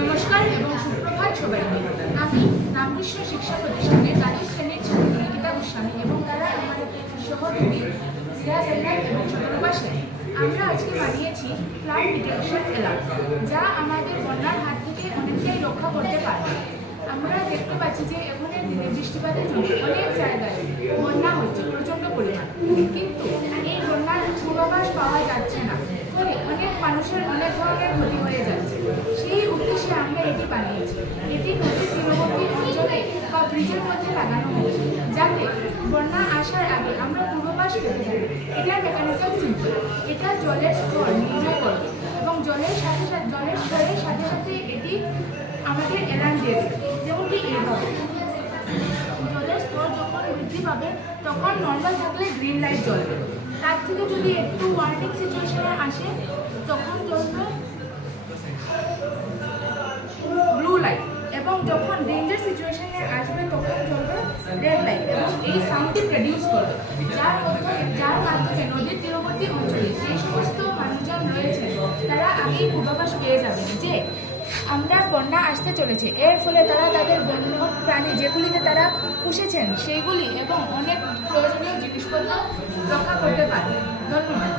নমস্কার এবং সুপ্রভাত সবাইকে। আমি রামকৃষ্ণ শিক্ষা প্রতিষ্ঠানের দ্বাদশ শ্রেণীর ছাত্রী নিকিতা গোস্বামী এবং তারা আমার সহযোগী রিয়া জেলার এবং শতরূপা সেন। আমরা আজকে বানিয়েছি ফ্লাড ডিটেকশন অ্যালার্ট, যা আমাদের বন্যার হাত থেকে অনেকটাই রক্ষা করতে পারে। আমরা দেখতে পাচ্ছি যে এখানে বৃষ্টিপাতের জন্য অনেক জায়গায় বন্যা হচ্ছে প্রচণ্ড পরিমাণ, কিন্তু এই বন্যার পূর্বাভাস পাওয়া যাচ্ছে না, ফলে অনেক মানুষের অনেক ধরনের ক্ষতি হয়ে যাচ্ছে। সেই উদ্দেশ্যে আমরা এটি বানিয়েছি। এটি নদীর তীরবর্তী অঞ্চলে বা ব্রিজের মধ্যে লাগানো হবে, যাতে বন্যা আসার আগে আমরা পূর্বাভাস পেতে পারি। এটার মেকানিজম সিম্পল। এটা জলের স্তর নির্ণয় করবে এবং জলের স্তরের সাথে সাথে এটি আমাদের অ্যালার্ম দিয়ে দেবে। যেমনটি এইভাবে জলের স্তর যখন বৃদ্ধি পাবে তখন নর্মাল থাকলে গ্রিন লাইট জ্বলবে, তার থেকে যদি একটু ওয়ার্নিং সিচুয়েশনে আসে তখন জ্বলবে ব্লু লাইট, এবং যখন ডেঞ্জার সিচুয়েশনে আসবে তখন জ্বলবে রেড লাইট, এবং এই সাউন্ডটি প্রডিউস করবে, যার মাধ্যমে নদীর তীরবর্তী অঞ্চলে যে সমস্ত মানুষজন রয়েছে তারা আগেই পূর্বাভাস পেয়ে যাবে যে আমরা বন্যা আসতে চলেছে। এর ফলে তারা তাদের বন্য প্রাণী যেগুলিকে তারা পুষেছেন সেইগুলি এবং অনেক প্রয়োজনীয় জিনিসপত্র রক্ষা করতে পারে। ধন্যবাদ।